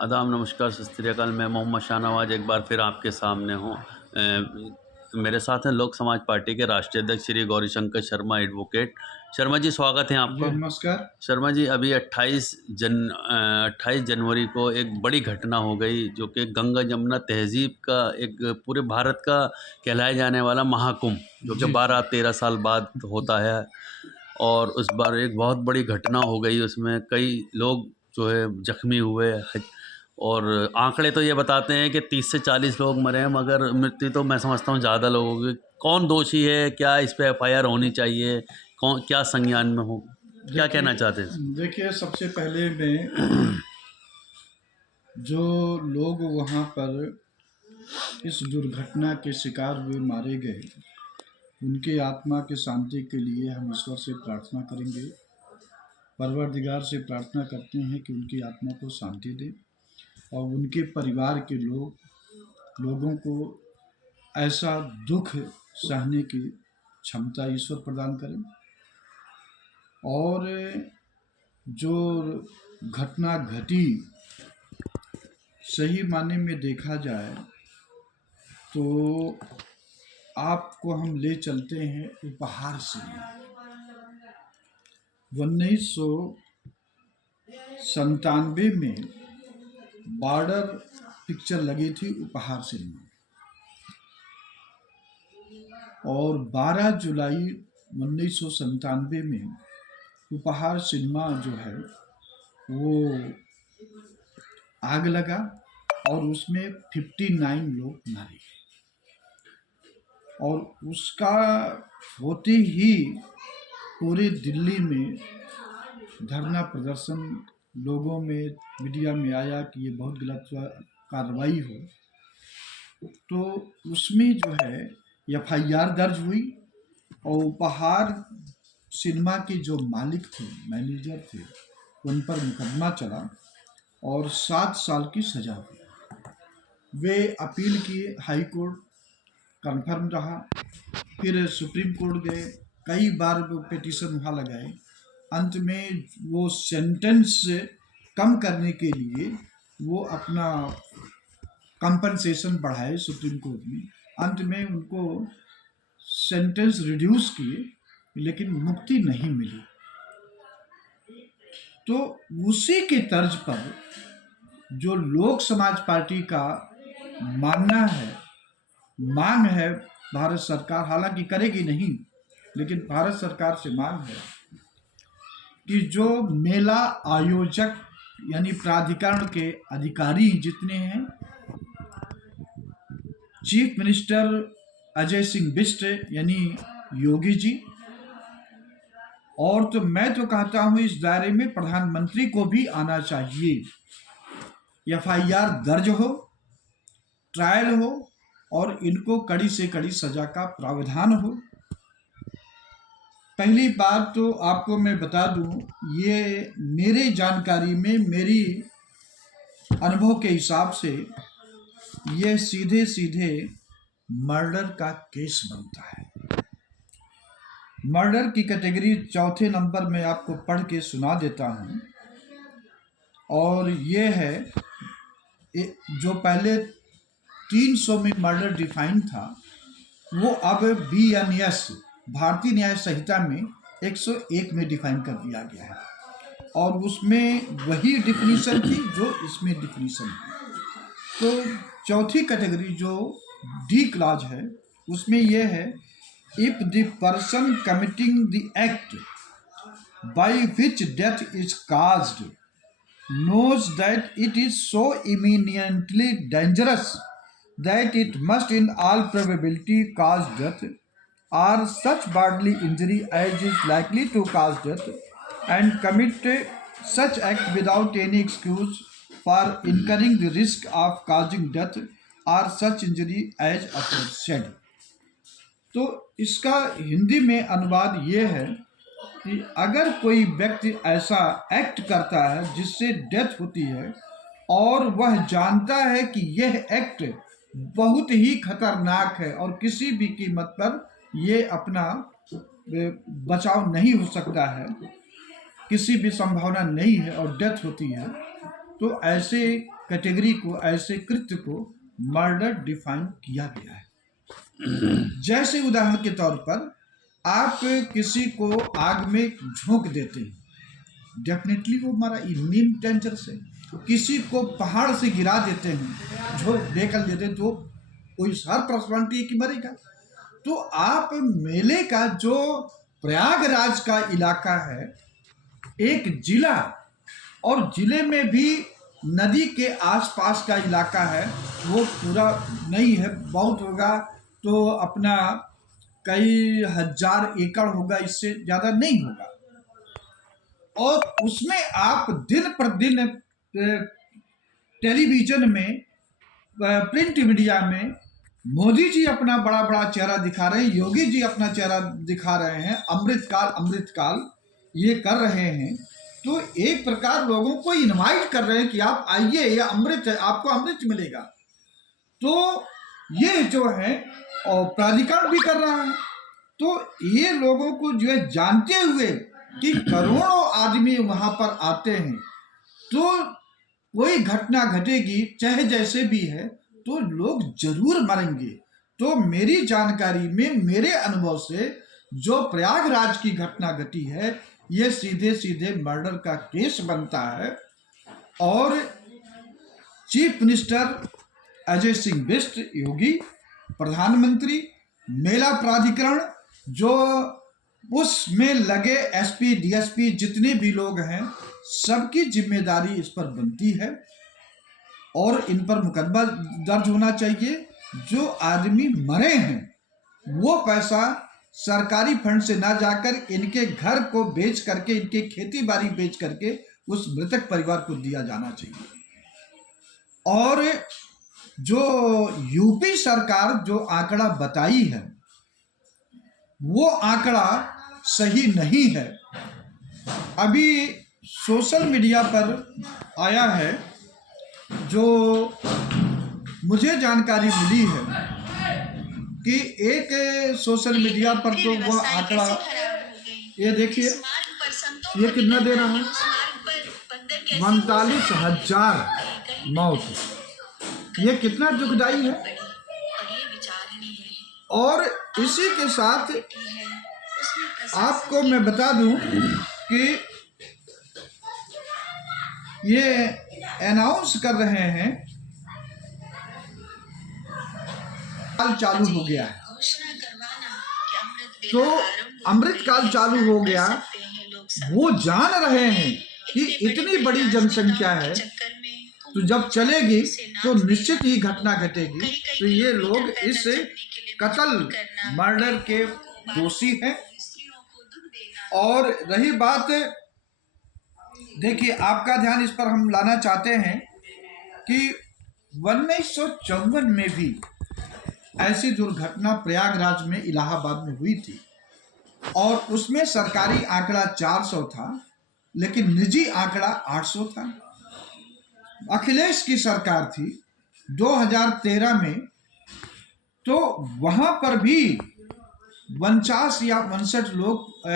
आदाब, नमस्कार, सत श्री अकाल। मैं मोहम्मद शाहनवाज एक बार फिर आपके सामने हूँ। मेरे साथ हैं लोक समाज पार्टी के राष्ट्रीय अध्यक्ष श्री गौरीशंकर शर्मा एडवोकेट। शर्मा जी, स्वागत है जी आपका। नमस्कार। शर्मा जी, अभी 28 जनवरी को एक बड़ी घटना हो गई, जो कि गंगा जमुना तहज़ीब का एक पूरे भारत का कहलाए जाने वाला महाकुंभ, जो कि जी, जी। 12-13 साल बाद होता है। और उस बार एक बहुत बड़ी घटना हो गई, उसमें कई लोग जो है ज़ख्मी हुए। और आंकड़े तो ये बताते हैं कि 30 से 40 लोग मरे हैं, मगर मृत्यु तो मैं समझता हूँ ज़्यादा लोगों की। कौन दोषी है? क्या इस पे एफआईआर होनी चाहिए? कौन क्या संज्ञान में हो? क्या कहना देखिए चाहते हैं? देखिए सबसे पहले मैं जो लोग वहाँ पर इस दुर्घटना के शिकार हुए मारे गए, उनके आत्मा की शांति के लिए हम ईश्वर से प्रार्थना करेंगे। परवरदिगार से प्रार्थना करते हैं कि उनकी आत्मा को शांति दे और उनके परिवार के लोगों को ऐसा दुख सहने की क्षमता ईश्वर प्रदान करें। और जो घटना घटी, सही माने में देखा जाए तो आपको हम ले चलते हैं उपहार से। 1997 में बॉर्डर पिक्चर लगी थी उपहार सिनेमा, और 12 जुलाई 1997 में उपहार सिनेमा जो है वो आग लगा और उसमें 59 लोग मारे गए। और उसका होते ही पूरे दिल्ली में धरना प्रदर्शन, लोगों में, मीडिया में आया कि ये बहुत गलत कार्रवाई हो। तो उसमें जो है एफआईआर दर्ज हुई और उपहार सिनेमा के जो मालिक थे, मैनेजर थे, उन पर मुकदमा चला और 7 साल की सजा हुई। वे अपील किए, हाई कोर्ट कन्फर्म रहा, फिर सुप्रीम कोर्ट गए, कई बार वो पिटीशन वहाँ लगाए। अंत में वो सेंटेंस कम करने के लिए वो अपना कंपनसेशन बढ़ाए सुप्रीम कोर्ट में। अंत में उनको सेंटेंस रिड्यूस किए, लेकिन मुक्ति नहीं मिली। तो उसी के तर्ज पर जो लोक समाज पार्टी का मानना है, मांग है, भारत सरकार हालांकि करेगी नहीं, लेकिन भारत सरकार से मांग है कि जो मेला आयोजक यानी प्राधिकरण के अधिकारी जितने हैं, चीफ मिनिस्टर अजय सिंह बिष्ट यानी योगी जी, और तो मैं तो कहता हूं इस दायरे में प्रधानमंत्री को भी आना चाहिए। एफआईआर दर्ज हो, ट्रायल हो और इनको कड़ी से कड़ी सजा का प्रावधान हो। पहली बात तो आपको मैं बता दूं, ये मेरे जानकारी में, मेरी अनुभव के हिसाब से ये सीधे सीधे मर्डर का केस बनता है। मर्डर की कैटेगरी चौथे नंबर में आपको पढ़ के सुना देता हूं, और ये है जो पहले 300 में मर्डर डिफाइन था, वो अब BNS भारतीय न्याय संहिता में 101 में डिफाइन कर दिया गया है, और उसमें वही डिफिनीशन थी जो इसमें डिफिनीशन है। तो चौथी कैटेगरी जो डी क्लाज है, उसमें यह है, if the person committing the act by which death is caused knows that it is so imminently dangerous that it must in all probability cause death, or such bodily injury as is likely to cause death, and commit such act without any excuse for incurring the risk of causing death or such injury as aforesaid। तो इसका हिंदी में अनुवाद ये है कि अगर कोई व्यक्ति ऐसा एक्ट करता है जिससे डेथ होती है, और वह जानता है कि यह एक्ट बहुत ही खतरनाक है और किसी भी कीमत पर यह अपना बचाव नहीं हो सकता है, किसी भी संभावना नहीं है और डेथ होती है, तो ऐसे कैटेगरी को, ऐसे कृत्य को मर्डर डिफाइन किया गया है। जैसे उदाहरण के तौर पर आप किसी को आग में झोंक देते हैं, डेफिनेटली वो हमारा इमीन डेंजर से। किसी को पहाड़ से गिरा देते हैं, झोंक देकर देते हैं, तो कोई हर पर्सनालिटी की मरेगा। तो आप मेले का जो प्रयागराज का इलाका है, एक जिला और जिले में भी नदी के आसपास का इलाका है, वो पूरा नहीं है, बहुत होगा तो अपना कई हजार एकड़ होगा, इससे ज़्यादा नहीं होगा। और उसमें आप दिन प्रतिदिन टेलीविज़न में, प्रिंट मीडिया में मोदी जी अपना बड़ा बड़ा चेहरा दिखा रहे हैं, योगी जी अपना चेहरा दिखा रहे हैं, अमृतकाल ये कर रहे हैं। तो एक प्रकार लोगों को इनवाइट कर रहे हैं कि आप आइए, ये अमृत है, आपको अमृत मिलेगा। तो ये जो है और प्राधिकरण भी कर रहा है। तो ये लोगों को जो है जानते हुए कि करोड़ों आदमी वहाँ पर आते हैं, तो कोई घटना घटेगी चाहे जैसे भी है, तो लोग जरूर मरेंगे। तो मेरी जानकारी में, मेरे अनुभव से, जो प्रयागराज की घटना घटी है, ये सीधे सीधे मर्डर का केस बनता है। और चीफ मिनिस्टर अजय सिंह बिष्ट योगी, प्रधानमंत्री, मेला प्राधिकरण, जो उसमें लगे एसपी डीएसपी जितने भी लोग हैं, सबकी जिम्मेदारी इस पर बनती है और इन पर मुकदमा दर्ज होना चाहिए। जो आदमी मरे हैं वो पैसा सरकारी फंड से ना जाकर इनके घर को बेच करके, इनके खेती बाड़ी बेच करके उस मृतक परिवार को दिया जाना चाहिए। और जो यूपी सरकार जो आंकड़ा बताई है, वो आंकड़ा सही नहीं है। अभी सोशल मीडिया पर आया है, जो मुझे जानकारी मिली है कि एक सोशल मीडिया पर तो वह आंकड़ा, ये देखिए ये कितना दे रहा है, 45,000 मौत। ये कितना दुखदाई है। और इसी के साथ आपको मैं बता दूं कि ये अनाउंस कर रहे हैं, काल चालू हो गया है। तो अमृतकाल चालू हो गया, वो जान रहे हैं कि इतनी बड़ी जनसंख्या है, तो जब चलेगी तो निश्चित ही घटना घटेगी। तो ये लोग इस कत्ल, मर्डर के दोषी हैं। और रही बात, देखिए आपका ध्यान इस पर हम लाना चाहते हैं कि 1954 में भी ऐसी दुर्घटना प्रयागराज में, इलाहाबाद में हुई थी, और उसमें सरकारी आंकड़ा 400 था, लेकिन निजी आंकड़ा 800 था। अखिलेश की सरकार थी 2013 में, तो वहां पर भी 49 या 59 लोग